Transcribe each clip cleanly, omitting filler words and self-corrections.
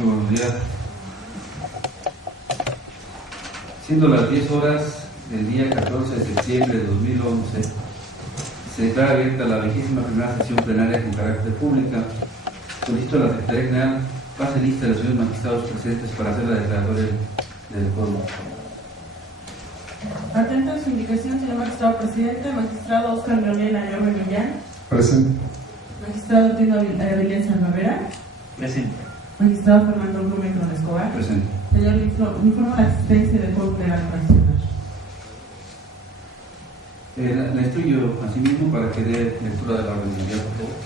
Muy buenos días. Siendo las 10 horas del día 14 de septiembre de 2011, se declara abierta la 21ª sesión plenaria con carácter pública. Solicito a la Secretaría General pase lista de los señores magistrados presentes para hacer la declaratoria del quórum. Atento a su indicación, señor magistrado presidente. Magistrado Oscar Leonel Ayome Millán. Presente. Magistrado Tino Avilés Salvavera. Presente. Magistrado Fernando Blume Escobar. Presente. Señor, informo la asistencia del quórum legal para accionar. La instruyo asimismo para que dé lectura de la orden del día, por favor.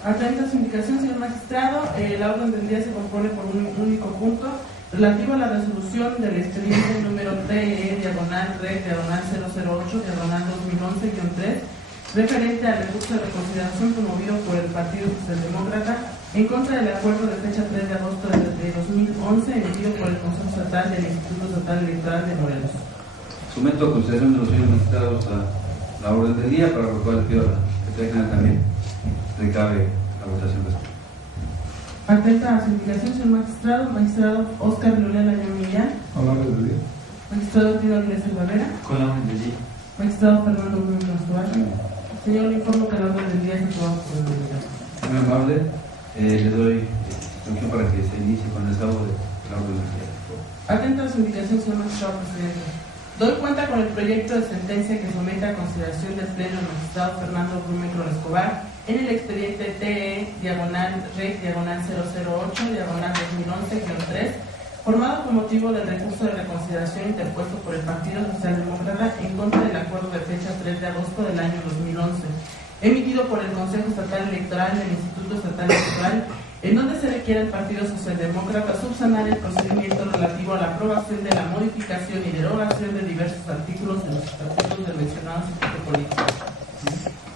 Atento a su indicación, señor magistrado, la orden del día se compone por un único punto relativo a la resolución del expediente número TE/RE/008/2011-3 referente al recurso de reconsideración promovido por el Partido Socialdemócrata en contra del acuerdo de fecha 3 de agosto de 2011 emitido por el Consejo Estatal del Instituto Estatal Electoral de Morelos. Someto a consideración de los señores magistrados a la orden del día, para lo cual pido a la Secretaría General también recabe la votación respectiva. Atenta a su indicación, señor magistrado. Magistrado Oscar Leonel Ayome Millán. A la orden del día. Magistrado Tino Avilés Salvavera. Con la orden del día. Magistrado Fernando Blume Escobar. Señor, le informo que la orden del día es aprobada por el Pleno. Muy amable, le doy instrucción para que se inicie con el sábado de la orden del día. Atento a su indicación, señor magistrado presidente. Doy cuenta con el proyecto de sentencia que somete a consideración del Pleno el magistrado Fernando Blume Escobar en el expediente TE/REC/008/2011-3, formado con motivo del recurso de reconsideración interpuesto por el Partido Socialdemócrata en contra del acuerdo de fecha 3 de agosto del año 2011, emitido por el Consejo Estatal Electoral del Instituto Estatal Electoral, en donde se requiere al Partido Socialdemócrata subsanar el procedimiento relativo a la aprobación de la modificación y derogación de diversos artículos de los estatutos del mencionado instituto político.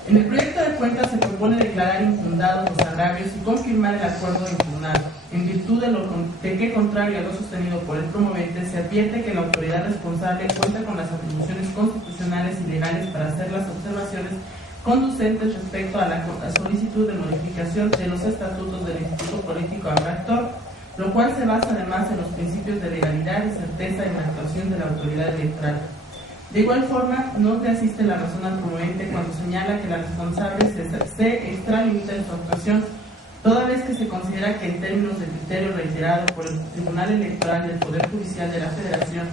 En el proyecto de cuenta se propone declarar infundados los agravios y confirmar el acuerdo impugnado, en virtud de que, contrario a lo sostenido por el promovente, se advierte que la autoridad responsable cuenta con las atribuciones constitucionales y legales para hacer las observaciones conducentes respecto a la solicitud de modificación de los estatutos del Instituto Político Abractor, lo cual se basa además en los principios de legalidad y certeza en la actuación de la autoridad electoral. De igual forma, no se asiste la razón al promovente cuando señala que la responsable se extralimita en su actuación, toda vez que se considera que en términos de criterio reiterado por el Tribunal Electoral del Poder Judicial de la Federación,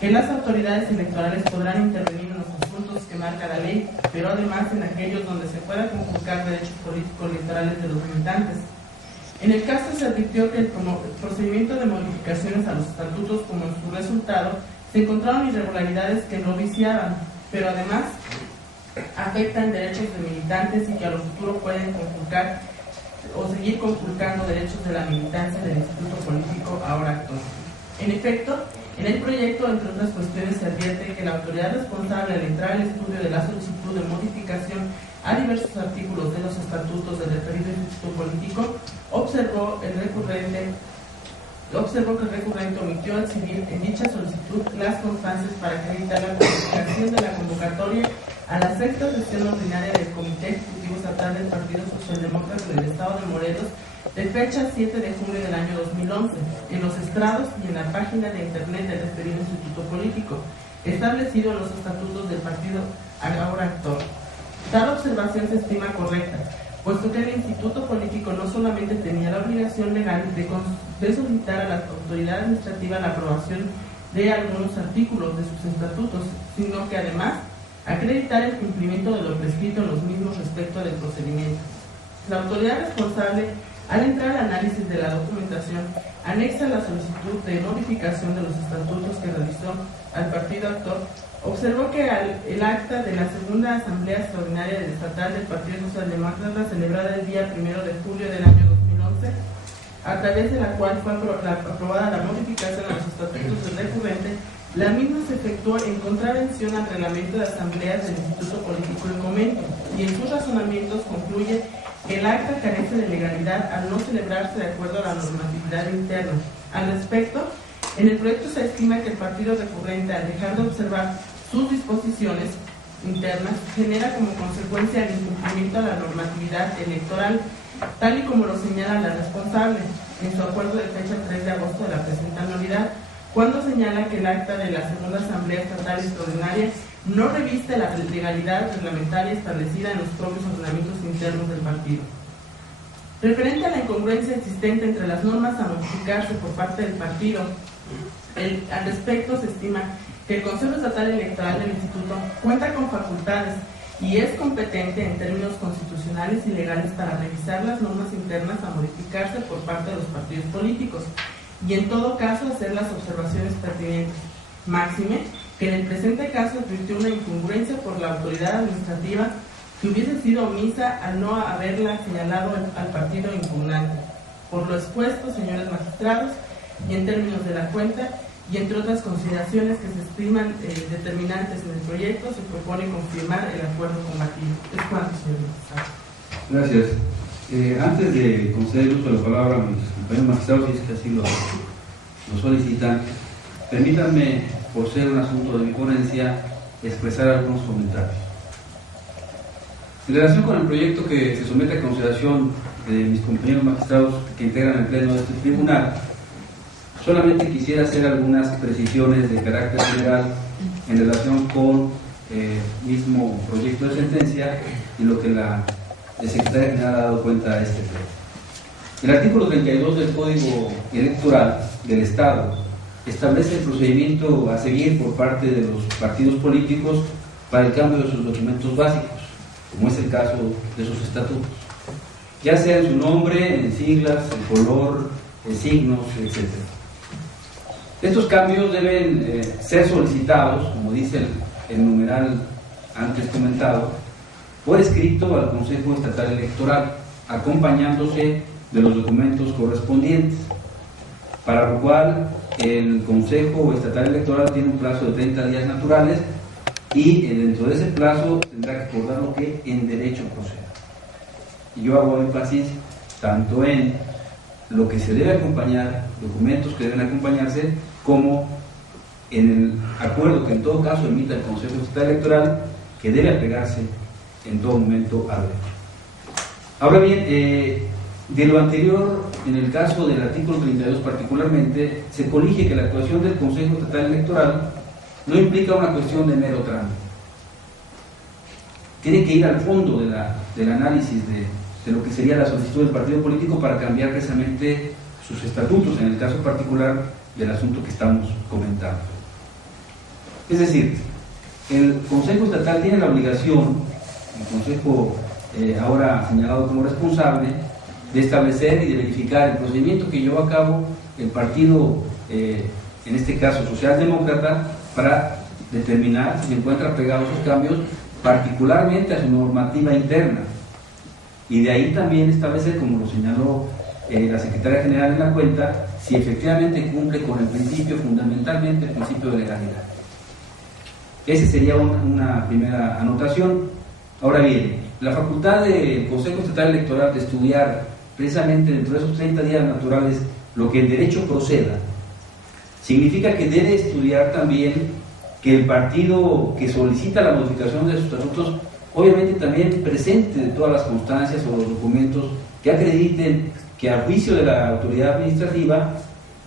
que las autoridades electorales podrán intervenir en los asuntos que marca la ley, pero además en aquellos donde se pueda conculcar derechos políticos electorales de los militantes. En el caso se advirtió que el procedimiento de modificaciones a los estatutos como en su resultado se encontraron irregularidades que no viciaban, pero además afectan derechos de militantes y que a lo futuro pueden conculcar o seguir conculcando derechos de la militancia del Instituto Político ahora actual. En efecto, en el proyecto, entre otras cuestiones, se advierte que la autoridad responsable al entrar al estudio de la solicitud de modificación a diversos artículos de los estatutos del referido Instituto Político observó que el recurrente omitió al exhibir en dicha solicitud las constancias para acreditar la publicación de la convocatoria a la sexta sesión ordinaria del Comité Ejecutivo Estatal del Partido Socialdemócrata del Estado de Morelos de fecha 7 de junio del año 2011, en los estrados y en la página de internet del referido Instituto Político, establecido en los estatutos del partido ahora actor. Tal observación se estima correcta, puesto que el Instituto Político no solamente tenía la obligación legal de solicitar a la autoridad administrativa la aprobación de algunos artículos de sus estatutos, sino que además acreditar el cumplimiento de lo prescrito en los mismos respecto del procedimiento. La autoridad responsable, al entrar al análisis de la documentación, anexa la solicitud de modificación de los estatutos que realizó al partido actor, observó que el acta de la segunda Asamblea Extraordinaria del Estatal del Partido Socialdemócrata, celebrada el día 1 de julio del año 2011, a través de la cual fue aprobada la modificación a los estatutos del recurrente, la misma se efectuó en contravención al reglamento de asambleas del Instituto Político en comento, y en sus razonamientos concluye que el acta carece de legalidad al no celebrarse de acuerdo a la normatividad interna. Al respecto, en el proyecto se estima que el partido recurrente, al dejar de observar sus disposiciones internas, genera como consecuencia el incumplimiento a la normatividad electoral tal y como lo señala la responsable en su acuerdo de fecha 3 de agosto de la presente anualidad, cuando señala que el acta de la segunda Asamblea Estatal Extraordinaria no reviste la legalidad reglamentaria establecida en los propios ordenamientos internos del partido. Referente a la incongruencia existente entre las normas a modificarse por parte del partido, al respecto se estima que el Consejo Estatal Electoral del Instituto cuenta con facultades y es competente en términos constitucionales y legales para revisar las normas internas a modificarse por parte de los partidos políticos y en todo caso hacer las observaciones pertinentes. Máxime que en el presente caso advirtió una incongruencia por la autoridad administrativa que hubiese sido omisa al no haberla señalado al partido impugnante. Por lo expuesto, señores magistrados, y en términos de la cuenta, y entre otras consideraciones que se estiman determinantes en el proyecto, se propone confirmar el acuerdo combativo. Es cuanto, señor magistrado. Gracias. Antes de conceder uso de la palabra a mis compañeros magistrados, si es que así lo solicitan, permítanme, por ser un asunto de mi ponencia, expresar algunos comentarios. En relación con el proyecto que se somete a consideración de mis compañeros magistrados que integran el pleno de este tribunal, solamente quisiera hacer algunas precisiones de carácter general en relación con el mismo proyecto de sentencia y lo que la Secretaría General ha dado cuenta a este pleno. El artículo 32 del Código Electoral del Estado establece el procedimiento a seguir por parte de los partidos políticos para el cambio de sus documentos básicos, como es el caso de sus estatutos, ya sea en su nombre, en siglas, en color, en signos, etc. Estos cambios deben ser solicitados, como dice el numeral antes comentado, por escrito al Consejo Estatal Electoral, acompañándose de los documentos correspondientes, para lo cual el Consejo Estatal Electoral tiene un plazo de 30 días naturales y dentro de ese plazo tendrá que acordar lo que en derecho proceda. Y yo hago énfasis tanto en lo que se debe acompañar, documentos que deben acompañarse, como en el acuerdo que en todo caso emita el Consejo Estatal Electoral, que debe apegarse en todo momento al derecho. Ahora bien, de lo anterior, en el caso del artículo 32 particularmente, se colige que la actuación del Consejo Estatal Electoral no implica una cuestión de mero trámite. Tiene que ir al fondo del análisis de lo que sería la solicitud del partido político para cambiar precisamente sus estatutos, en el caso particular del asunto que estamos comentando. Es decir, el Consejo Estatal tiene la obligación, el Consejo ahora señalado como responsable, de establecer y de verificar el procedimiento que llevó a cabo el partido, en este caso socialdemócrata, para determinar si se encuentran pegados esos cambios, particularmente a su normativa interna. Y de ahí también establecer, como lo señaló la Secretaria General en la cuenta, si efectivamente cumple con el principio, fundamentalmente el principio de legalidad. Esa sería una primera anotación. Ahora bien, la facultad del Consejo Estatal Electoral de estudiar precisamente dentro de esos 30 días naturales lo que en derecho proceda, significa que debe estudiar también que el partido que solicita la modificación de sus estatutos obviamente también presente de todas las constancias o los documentos que acrediten que a juicio de la autoridad administrativa,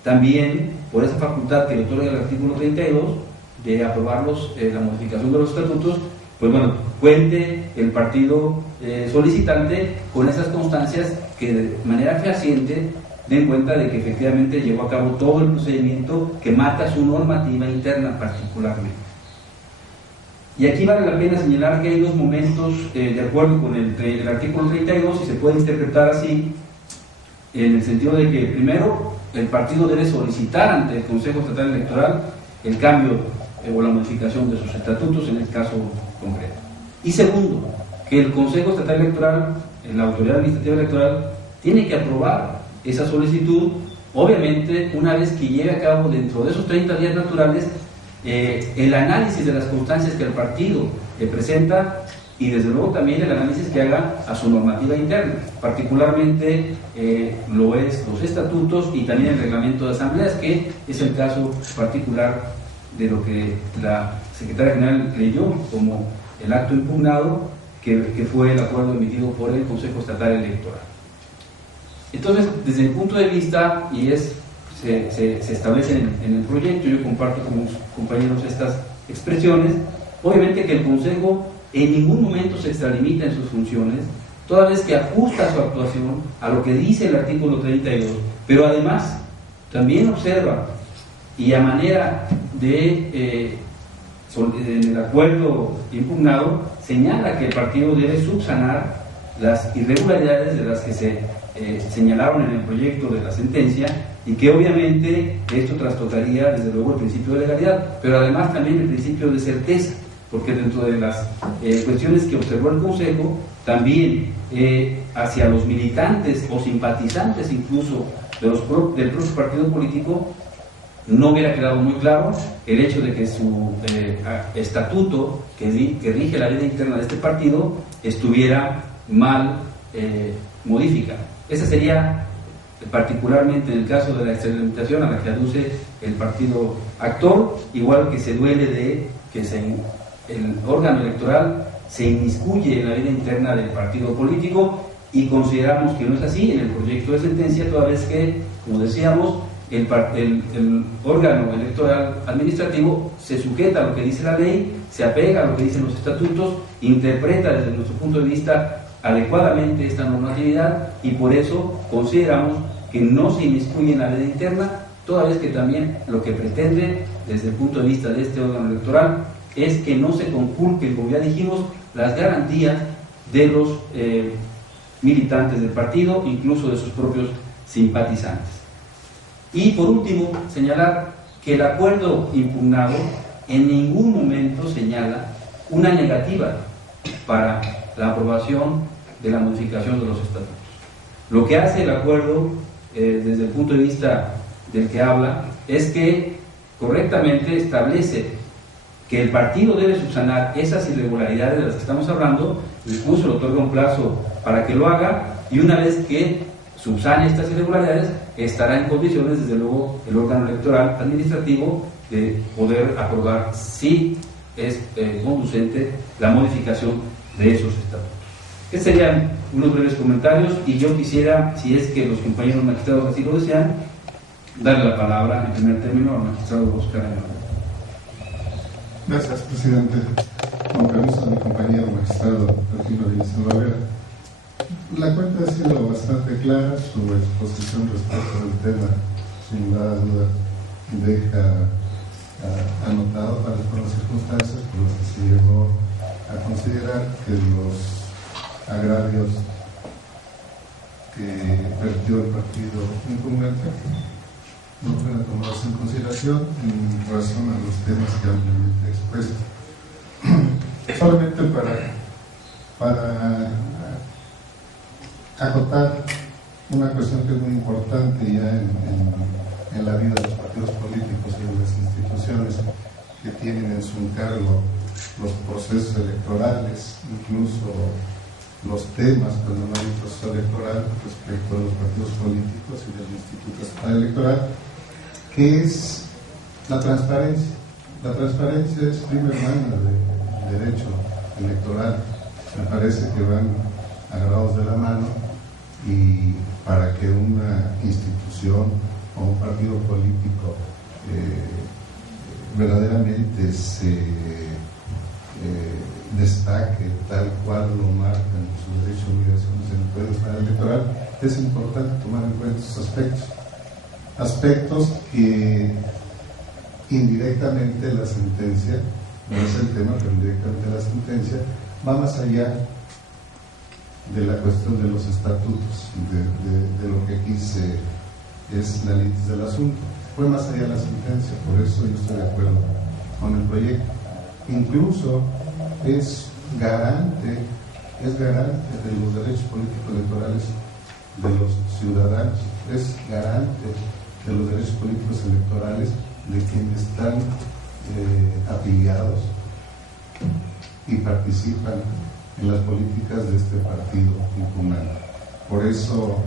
también por esa facultad que le otorga el artículo 32 de aprobarlos, la modificación de los estatutos, pues bueno, cuente el partido solicitante con esas constancias que de manera fehaciente den cuenta de que efectivamente llevó a cabo todo el procedimiento que mata su normativa interna particularmente. Y aquí vale la pena señalar que hay dos momentos de acuerdo con el artículo 32, y se puede interpretar así, en el sentido de que primero el partido debe solicitar ante el Consejo Estatal Electoral el cambio o la modificación de sus estatutos en el caso concreto. Y segundo, que el Consejo Estatal Electoral, la autoridad administrativa electoral, tiene que aprobar esa solicitud, obviamente una vez que lleve a cabo dentro de esos 30 días naturales el análisis de las constancias que el partido presenta, y desde luego también el análisis que haga a su normativa interna, particularmente lo es los estatutos y también el reglamento de asambleas, que es el caso particular de lo que la Secretaria General leyó como el acto impugnado, que fue el acuerdo emitido por el Consejo Estatal Electoral. Entonces, desde mi punto de vista, y se establece en el proyecto, yo comparto con mis compañeros estas expresiones, obviamente que el Consejo en ningún momento se extralimita en sus funciones, toda vez que ajusta su actuación a lo que dice el artículo 32, pero además también observa, y a manera de en el acuerdo impugnado, señala que el partido debe subsanar las irregularidades de las que se señalaron en el proyecto de la sentencia, y que obviamente esto trastocaría desde luego el principio de legalidad, pero además también el principio de certeza, porque dentro de las cuestiones que observó el Consejo, también hacia los militantes o simpatizantes incluso del propio partido político, no hubiera quedado muy claro el hecho de que su estatuto que rige la vida interna de este partido estuviera mal modificado. Esa sería particularmente en el caso de la extralimitación a la que aduce el partido actor, igual que se duele de que el órgano electoral se inmiscuye en la vida interna del partido político, y consideramos que no es así en el proyecto de sentencia, toda vez que, como decíamos, el órgano electoral administrativo se sujeta a lo que dice la ley, se apega a lo que dicen los estatutos, interpreta desde nuestro punto de vista adecuadamente esta normatividad, y por eso consideramos que no se inmiscuye en la ley interna, toda vez que también lo que pretende desde el punto de vista de este órgano electoral es que no se conculquen, como ya dijimos, las garantías de los militantes del partido, incluso de sus propios simpatizantes. Y por último, señalar que el acuerdo impugnado en ningún momento señala una negativa para la aprobación de la modificación de los estatutos. Lo que hace el acuerdo, desde el punto de vista del que habla, es que correctamente establece que el partido debe subsanar esas irregularidades de las que estamos hablando, incluso le otorga un plazo para que lo haga, y una vez que subsane estas irregularidades, estará en condiciones, desde luego, el órgano electoral administrativo de poder aprobar, si es conducente, la modificación de esos estatutos. Estos serían unos breves comentarios, y yo quisiera, si es que los compañeros magistrados así lo desean, darle la palabra en primer término al magistrado Oscar Ayala. Gracias, presidente. Con permiso de mi compañero magistrado Arturo Villasán Barrera. La cuenta ha sido bastante clara, su exposición respecto al tema, sin lugar a duda, deja anotado para las circunstancias por las que se llegó a considerar que los agravios que vertió el partido impugnante no fueron tomados en consideración en relación a los temas que ampliamente expuesto. Solamente para acotar una cuestión que es muy importante ya en la vida de los partidos políticos y de las instituciones que tienen en su encargo los procesos electorales, incluso los temas cuando no hay un proceso electoral respecto a los partidos políticos y del Instituto Estatal Electoral, que es la transparencia. La transparencia es prima hermana del derecho electoral. Me parece que van agarrados de la mano, y para que una institución o un partido político verdaderamente se destaque tal cual lo marcan sus derechos y obligaciones en el Código Penal Electoral, es importante tomar en cuenta esos aspectos que indirectamente la sentencia, no es el tema, pero indirectamente la sentencia va más allá de la cuestión de los estatutos, de lo que aquí es la litis del asunto. Fue más allá de la sentencia, por eso yo estoy de acuerdo con el proyecto. Incluso es garante de los derechos políticos electorales de los ciudadanos, es garante de los derechos políticos electorales de quienes están afiliados y participan en las políticas de este partido impugnante. Por eso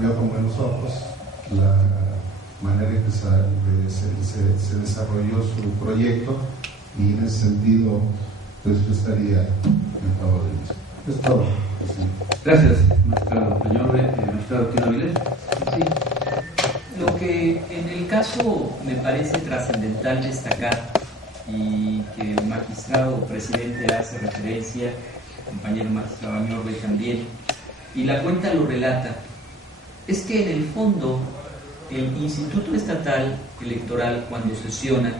veo con buenos ojos la manera en que se desarrolló su proyecto, y en ese sentido pues yo estaría en favor de eso. Es todo. Gracias, magistrado. Señor magistrado Tino Avilés. Sí. Lo que en el caso me parece trascendental destacar y que el magistrado presidente hace referencia, el compañero magistrado Añorbe también, y la cuenta lo relata, es que en el fondo el Instituto Estatal Electoral, cuando sesiona,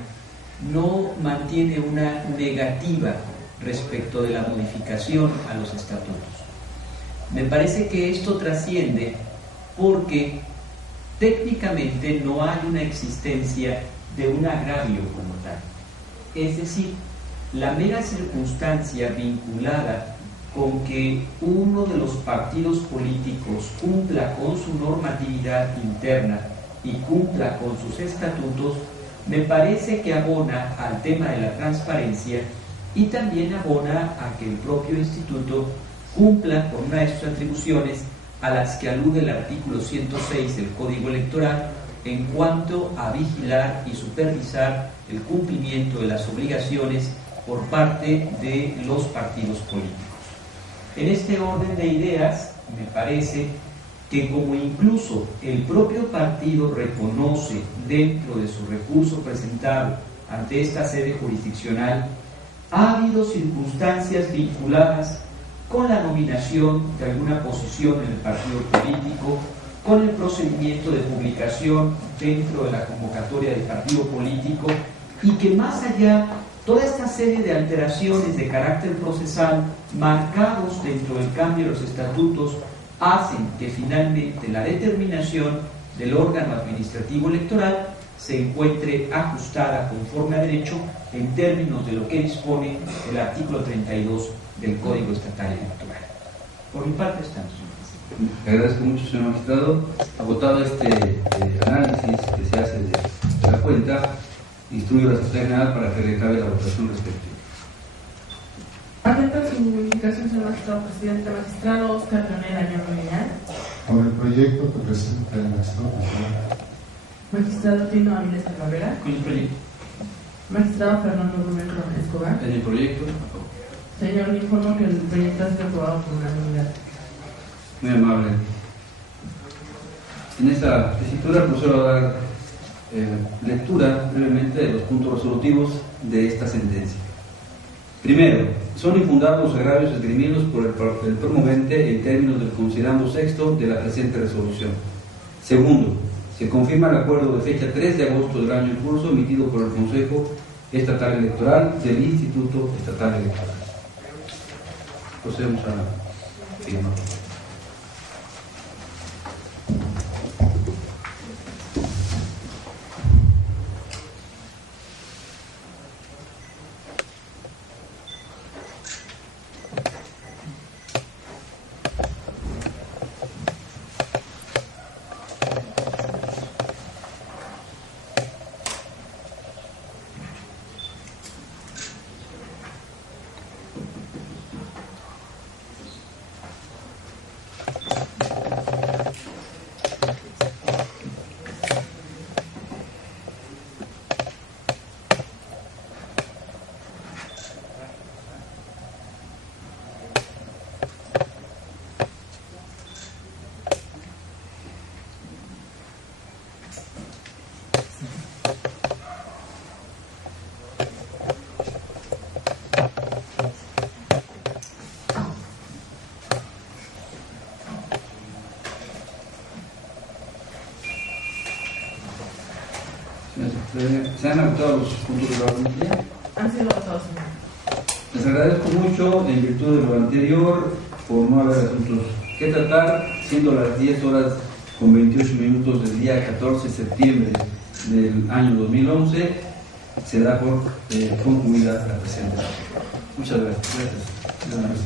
no mantiene una negativa respecto de la modificación a los estatutos. Me parece que esto trasciende porque técnicamente no hay una existencia de un agravio como tal. Es decir, la mera circunstancia vinculada con que uno de los partidos políticos cumpla con su normatividad interna y cumpla con sus estatutos, me parece que abona al tema de la transparencia y también abona a que el propio instituto cumpla con una de sus atribuciones a las que alude el artículo 106 del Código Electoral en cuanto a vigilar y supervisar el cumplimiento de las obligaciones por parte de los partidos políticos. En este orden de ideas, me parece que como incluso el propio partido reconoce dentro de su recurso presentado ante esta sede jurisdiccional, ha habido circunstancias vinculadas con la nominación de alguna posición en el partido político, con el procedimiento de publicación dentro de la convocatoria del partido político, y que más allá, toda esta serie de alteraciones de carácter procesal marcados dentro del cambio de los estatutos hacen que finalmente la determinación del órgano administrativo electoral se encuentre ajustada conforme a derecho en términos de lo que dispone el artículo 32 del Código Estatal Electoral. Por mi parte estamos. Le agradezco mucho, señor magistrado. Agotado este análisis que se hace de la cuenta, instruyo a la Secretaría General para que recabe la votación respectiva. Atento a su indicación, señor magistrado presidente. Magistrado Oscar Leonel Añorbe Villar. Con el proyecto que presenta el magistrado, por favor. Magistrado Tino Avilés Cabrera. Con el proyecto. Magistrado Fernando Rubén Escobar. En el proyecto. Señor, le informo que el proyecto ha sido aprobado por unanimidad. Muy amable. En esta tesitura procedo a dar lectura brevemente de los puntos resolutivos de esta sentencia. Primero, son infundados los agravios esgrimidos por el promovente en términos del considerando sexto de la presente resolución. Segundo, se confirma el acuerdo de fecha 3 de agosto del año en curso emitido por el Consejo Estatal Electoral del Instituto Estatal Electoral. Procedemos a la firma. ¿Se han agotado los puntos de la orden del día? Han sido votados, señor. Les agradezco mucho, en virtud de lo anterior, por no haber asuntos que tratar, siendo las 10 horas con 28 minutos del día 14 de septiembre del año 2011, se da por concluida la presente. Muchas gracias. Gracias.